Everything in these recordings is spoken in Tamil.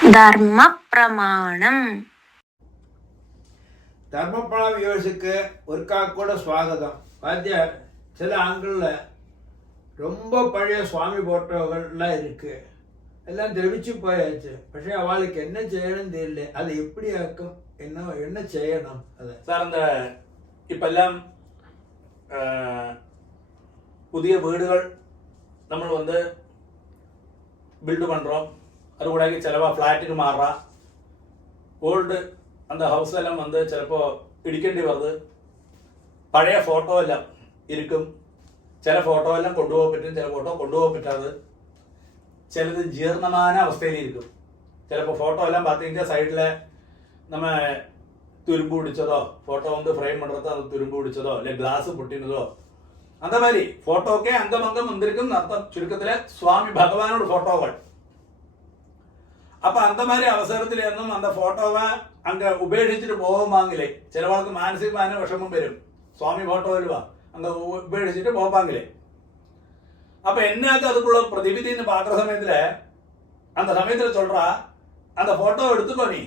தர்ம பிரமாணம். தர்மபுரா வியூவர்ஸுக்கு ஒருக்கா கூட ஸ்வாகதம். வாத்தியார், சில ஆண்களில் ரொம்ப பழைய சுவாமி போட்டோகள்லாம் இருக்கு, எல்லாம் தெரிவிச்சு போயாச்சு. പക്ഷേ அவளுக்கு என்ன செய்யணும்னு தெரியல. அது எப்படி ஆக்கும், என்ன செய்யணும்? அது சார், அந்த இப்பெல்லாம் புதிய வீடுகள் നമ്മൾ பில்டு பண்ணுறோம். അതുകൂടാതെ ചിലപ്പോൾ ഫ്ലാറ്റിന് മാറാം. ഓൾഡ് அந்த ஹவுஸ் எல்லாம் ചിലപ്പോൾ ഇടിക്കേണ്ടി വരുന്നത്. പഴയ ഫോട്ടോ എല്ലാം ഇരിക്കും. ചില ഫോട്ടോ എല്ലാം കൊണ്ടുപോകാൻ പറ്റും, ചില ഫോട്ടോ കൊണ്ടുപോകാൻ പറ്റാതെ. ചിലത് ജീർണമായ അവസ്ഥയിലിരിക്കും. ചിലപ്പോൾ ഫോട്ടോ എല്ലാം பார்த்தீங்கன்னா സൈഡിൽ நம்ம തുരുമ്പ് പിടിച്ചതോ, ഫോട്ടോ ഫ്രെയിം பண்ணுறது அது തുരുമ്പ് പിടിച്ചതോ അല്ലെ ഗ്ലാസ് പൊട്ടിനതോ, அந்த மாதிரி ഫോട്ടോക്കെ അംഗമംഗം വന്നിരിക്കും അർത്ഥം. ചുരുക്കത്തിലെ സ്വാമി ഭഗവാനോട് ഫോട്ടോകൾ. அப்போ அந்த மாதிரி அவசரத்தில் இருந்தும் அந்த ഫോട്ടോவை அங்கே உபேட்சிச்சுட்டு போவாங்களே. சிலவாளுக்கு மானசிகமான விஷமம் வரும். சுவாமி ഫോട്ടോയിൽ அங்கே உபேட்சிச்சுட்டு போவாங்களே. அப்போ என்னக்கு அதுக்குள்ள பிரதிவிதின்னு பார்க்குற சமயத்தில் அந்த சமயத்தில் சொல்கிறா, அந்த ഫോട്ടോ எடுத்துக்கோ நீ.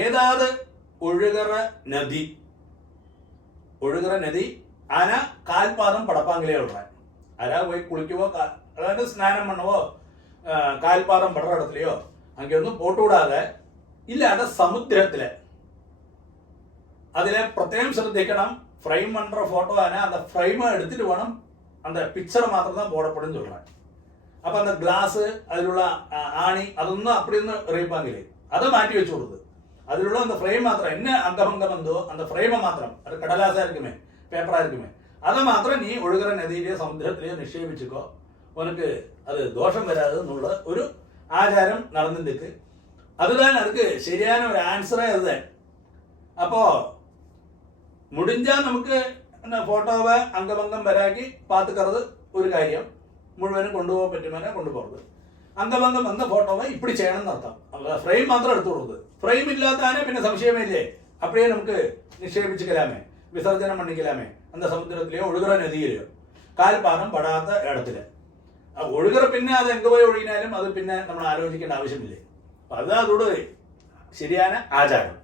ஏதாவது ஒழுகிற நதி ஆனா கால்பாதம் படப்பாங்களே விடுறேன். அதாவது போய் குளிக்கவோ அதாவது ஸ்நானம் பண்ணவோ கால்பாதம் படுற இடத்துலையோ அங்கே ஒன்றும் போட்டு விடாத. இல்லாத சமுத்திரத்தில் அதில் பிரத்யேகம் ശ്രദ്ധിക്കണം. ஃப்ரைம் பண்ணுற ஃபோட்டோ ஆனால் அந்த ஃப்ரைமை எடுத்துட்டு வேணும், அந்த பிக்சரை மாத்திரம் தான் போடப்படும்னு சொல்கிறேன். அப்போ அந்த கிளாஸு அதிலுள்ள ஆணி അതൊന്നും அப்படிയൊന്നും എറിയിപ്പാങ്കില്ലേ, அதை மாற்றி வச்சு கொடுக்குது. அதிலுள்ள அந்த ஃப்ரேம் மாத்திரம் என்ன அங்கமங்கம் வந்தோ அந்த ஃப்ரேமை மாத்திரம், அது கடலாசா இருக்குமே, பேப்பரா இருக்குமே, அதை மாத்திரம் நீ ஒழுகிற நதியிலேயோ சமுத்திரத்திலேயோ நிക്ഷേപിச்சுக்கோ. உனக்கு அது தோஷம் வராதுன்னுள்ள ஒரு ஆச்சாரம் நடந்துருக்கு. அதுதான் அதுக்கு ശരിயான ஒரு ஆன்சரே அதுதான். அப்போ முடிஞ்சா നമുക്ക് அந்த ഫോട്ടോவை അംഗഭംഗം വരാക്കി பார்த்துக்கிறது ஒரு காரியம். മുഴുവനും കൊണ്ടുപോകാൻ പറ്റുമെന്നെ കൊണ്ടുപോകുന്നത്. അംഗഭംഗം വന്ന ഫോട്ടോவை இப்படி ചെയ്യണമെന്ന് അർത്ഥം. ഫ്രെയിം മാത്രം എടുത്തു കൊടുക്കുന്നത്. ഫ്രെയിം ഇല്ലാത്താനെ പിന്നെ സംശയമേ. அப்படியே നമുക്ക് നിക്ഷേപിച്ചുക്കലാമേ, വിസർജനം பண்ணிக்கலாமே அந்த சமுத்திரத்திலேயோ ஒழுகிற நதியிலையோ, കാൽപാദം പടാത്ത ഇടത്തില്. ഒഴുകിற പിന്നെ അത് എങ്ക പോയി ഒഴുകിനാലും അത് പിന്നെ നമ്മൾ ആലോചിക്കേണ്ട ആവശ്യമില്ലേ. അപ്പൊ അത് അതോട് ശരിயான ആചാരം.